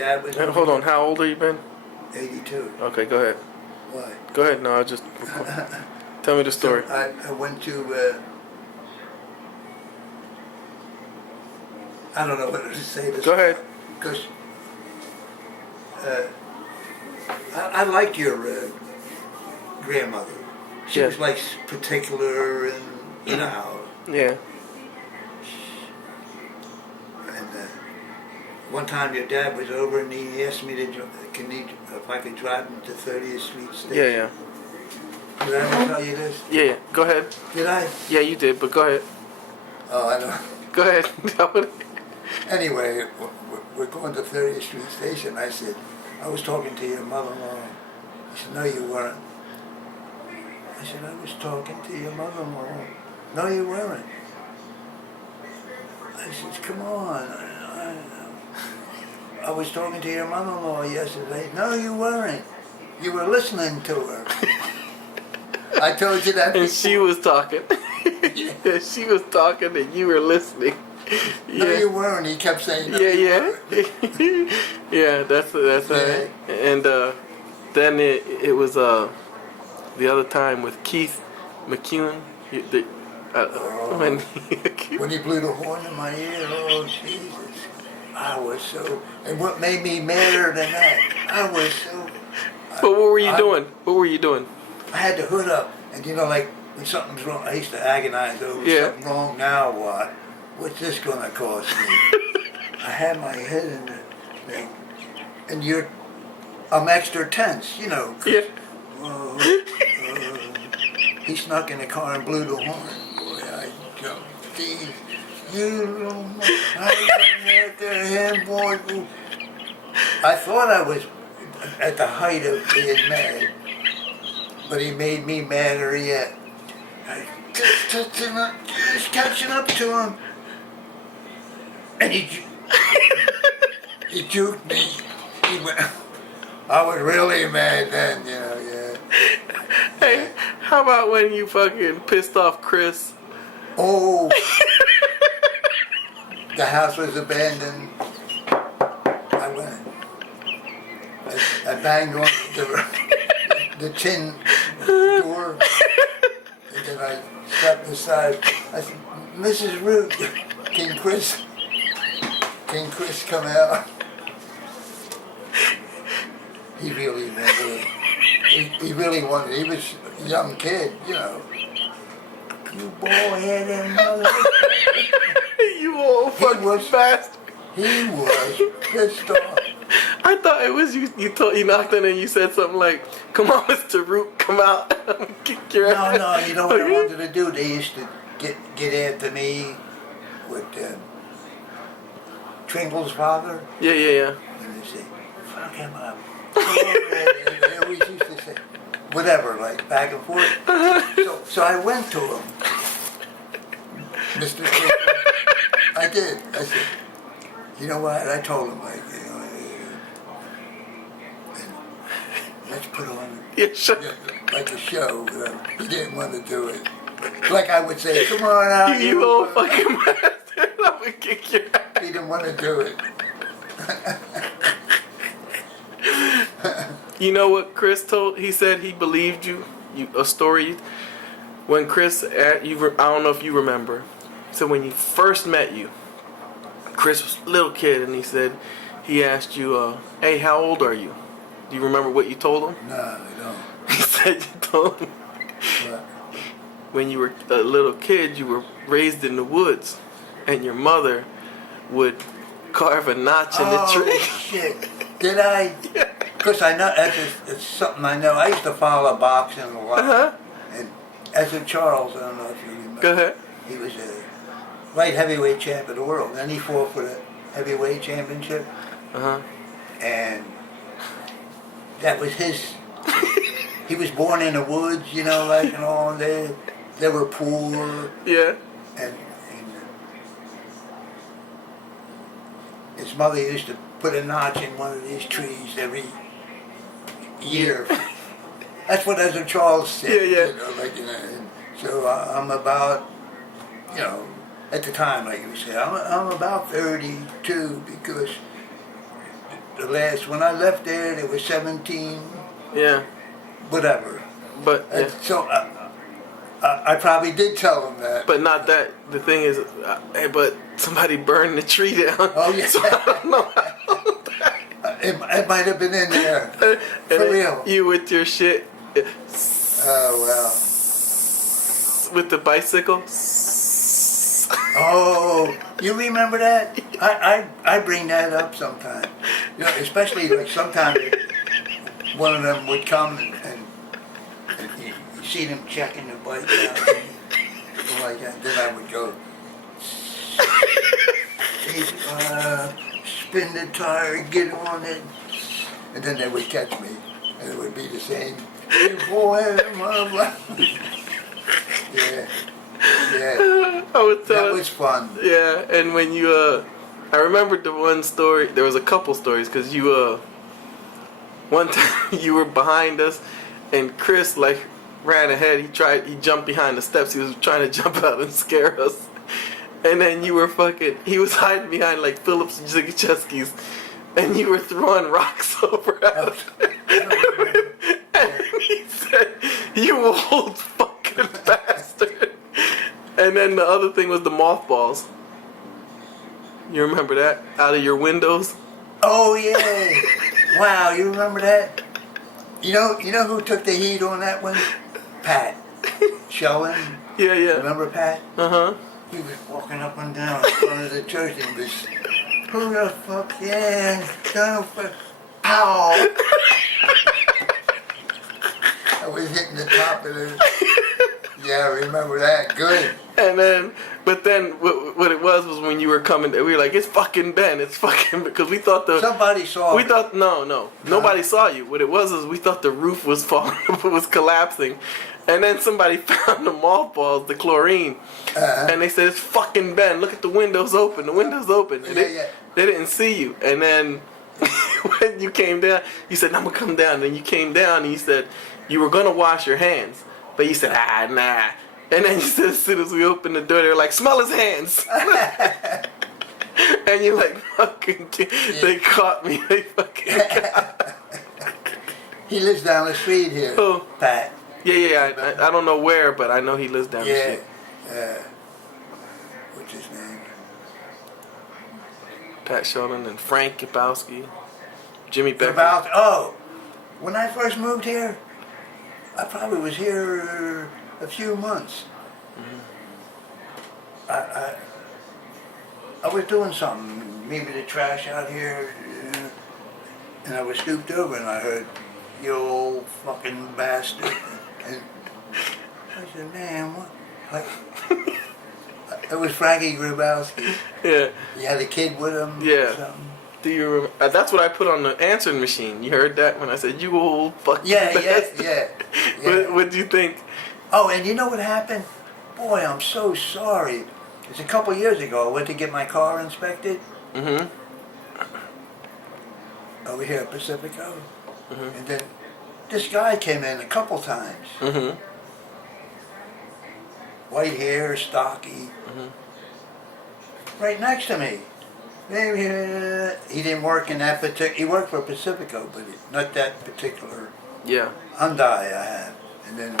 dad was over. Hold on, how old are you, Ben? 82. Okay, go ahead. Why? Go ahead. No, I just tell me the story. So I went to. I don't know whether to say this. Go ahead. Because I liked your grandmother. She Yeah. was like particular, and you know how. Yeah. And one time your dad was over and he asked me to if I could drive him to 30th Street Station. Yeah, yeah. Did I ever tell you this? Yeah, yeah. Go ahead. Did I? Yeah, you did, but go ahead. Oh, I don't. Go ahead. Anyway, we're going to 30th Street Station. I said, I was talking to your mother-in-law. He said, no, you weren't. I said, I was talking to your mother-in-law. No, you weren't. I said, come on. I was talking to your mother-in-law yesterday. No, you weren't. You were listening to her. I told you that before. And she was talking. Yeah, she was talking and you were listening. No, Yeah. you weren't. He kept saying, no, Yeah, you yeah. weren't. Yeah, that's Yeah. and then it was the other time with Keith McEwen. When he blew the horn in my ear, oh Jesus. I was so, and what made me madder than that, I was so. But what were you doing? What were you doing? I had the hood up, and you know, like when something's wrong, I used to agonize over something wrong. Now what? What's this gonna cost me? I had my head in the thing, and I'm extra tense, you know. Yeah. He snuck in the car and blew the horn. Boy, I jumped. Geez, you little after him, boy. I thought I was at the height of being mad, but he made me madder yet. I just catching up to him, and he juked me. He went. I was really mad then, you know. Yeah. Hey, how about when you fucking pissed off Chris? Oh. The house was abandoned. I went. I banged on the tin door, and then I stepped aside. I said, Mrs. Root, King Chris come out. He really wanted. He really wanted. He was a young kid, you know. You bald-headed mother. You old fucking bastard. He was pissed off. I thought it was you. You knocked on and you said something like, "Come on, Mr. Root, come out, kick your ass." No, you know what I wanted to do? They used to get after me with Tringle's father. Yeah, yeah, yeah. And they say, "Fuck him up." They always used to say, whatever, like back and forth. So I went to him, Mr. Tringle. I did. I said, you know what? I told him, like, you know, let's put on like a show. He didn't want to do it. Like I would say, come on out. You old fucking bastard. I'm gonna kick your ass. He didn't want to do it. You know what Chris told? He said he believed you. A story when Chris, I don't know if you remember. So when you first met you, Chris was a little kid, and he asked you, "Hey, how old are you?" Do you remember what you told him? No, I don't. He said you told him What? when you were a little kid, you were raised in the woods, and your mother would carve a notch in the tree. Oh, shit. Did I? Yeah. Because I know, it's something I know. I used to follow boxing a lot. Uh-huh. And Ezra Charles, I don't know if you remember. Go ahead. He was a light heavyweight champ of the world. Then he fought for the heavyweight championship. Uh-huh. And that was his. He was born in the woods, you know, like, and all. They were poor. Yeah. And his mother used to put a notch in one of these trees every year. That's what Ezra Charles said. Yeah, yeah. You know, like, you know, and so I'm about, you know, at the time, like you said, I'm about 32 because the last, when I left there was 17, Yeah. whatever. But yeah. And so I probably did tell them that. But not that. The thing is, but somebody burned the tree down. Oh, yeah. So I don't know how. It might have been in there. And For real. You with your shit. Oh, well. With the bicycle. Oh, you remember that? I bring that up sometimes. You know, especially like sometimes one of them would come and you see them checking the bike out and like that. Then I would go, spin the tire, get on it, and then they would catch me, and it would be the same. Hey boy, mama. Yeah. Yeah, I would tell that was fun. Yeah, and when you, I remembered the one story, there was a couple stories, because you, one time you were behind us, and Chris, like, ran ahead, he jumped behind the steps, he was trying to jump out and scare us, and then you were he was hiding behind, like, Phillips Zigachewski's, and you were throwing rocks over us. And he said, "You old fucking bastard." And then the other thing was the mothballs. You remember that? Out of your windows? Oh yeah! Wow, you remember that? You know who took the heat on that one? Pat Sheldon. Yeah, yeah. Remember Pat? Uh-huh. He was walking up and down in front of the church and was, who the fuck, yeah, don't fuck, pow! I was hitting the top of the, yeah, I remember that, good. And then, but then what it was when you were coming, we were like, it's fucking Ben, it's fucking, because we thought Somebody saw we me. thought, no, nobody saw you. What it was is we thought the roof was falling, was collapsing. And then somebody found the mothballs, the chlorine, and they said, it's fucking Ben, look at the windows open, the windows open. And they didn't see you. And then when you came down, you said, I'm going to come down. And then you came down and you said, you were going to wash your hands. But you said, nah. And then you said, as soon as we opened the door, they were like, smell his hands. And you're like, fucking, they caught me. They fucking got He lives down the street here, Oh. Pat. Yeah, I don't know where, but I know he lives down the Yeah. street. What's his name? Pat Sheldon and Frank Kapowski, Jimmy Becker. When I first moved here, I probably was here a few months. I was doing something, maybe the trash out here, and I was stooped over and I heard, "You old fucking bastard." And I said, "Man, what?" Like, it was Frankie Grabowski. Yeah. He had a kid with him. Yeah. Or something. Do you remember? That's what I put on the answering machine. You heard that when I said, "You old fucking Yeah. bastard." What do you think? Oh, and you know what happened? Boy, I'm so sorry. It's a couple years ago. I went to get my car inspected Mm-hmm. over here at Pacifico. And then this guy came in a couple times. Mm-hmm. White hair, stocky. Right next to me. He didn't work in that particular, he worked for Pacifico, but not that particular Yeah. Hyundai I have. And then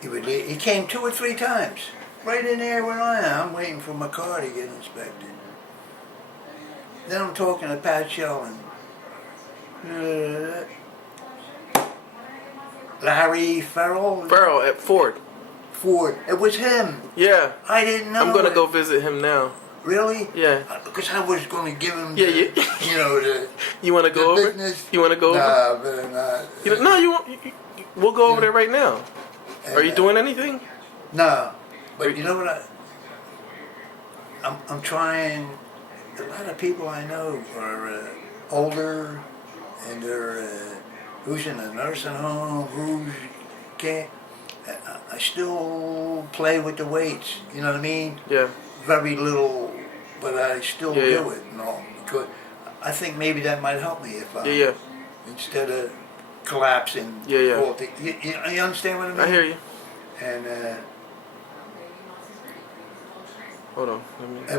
he came 2 or 3 times. Right in there where I am, I'm waiting for my car to get inspected. Then I'm talking to Pat Sheldon. Larry Farrell? Farrell at Ford. Ford. It was him. Yeah. I didn't know. I'm gonna it. go visit him now. Really? Yeah. Because I was going to give him Yeah, the, you know, the You want to go over? business. You want to go over? Nah, better not. No, you won't. We'll go over there right now. Are you doing anything? No. But you know what I'm trying, a lot of people I know are older and they're who's in a nursing home, who's can't. I still play with the weights, you know what I mean? Yeah. Very little, but I still Yeah, do yeah. it and all. Because I think maybe that might help me if I, Yeah. instead of collapsing. Yeah. all the- you understand what I mean? I hear you. And Hold on. Let me.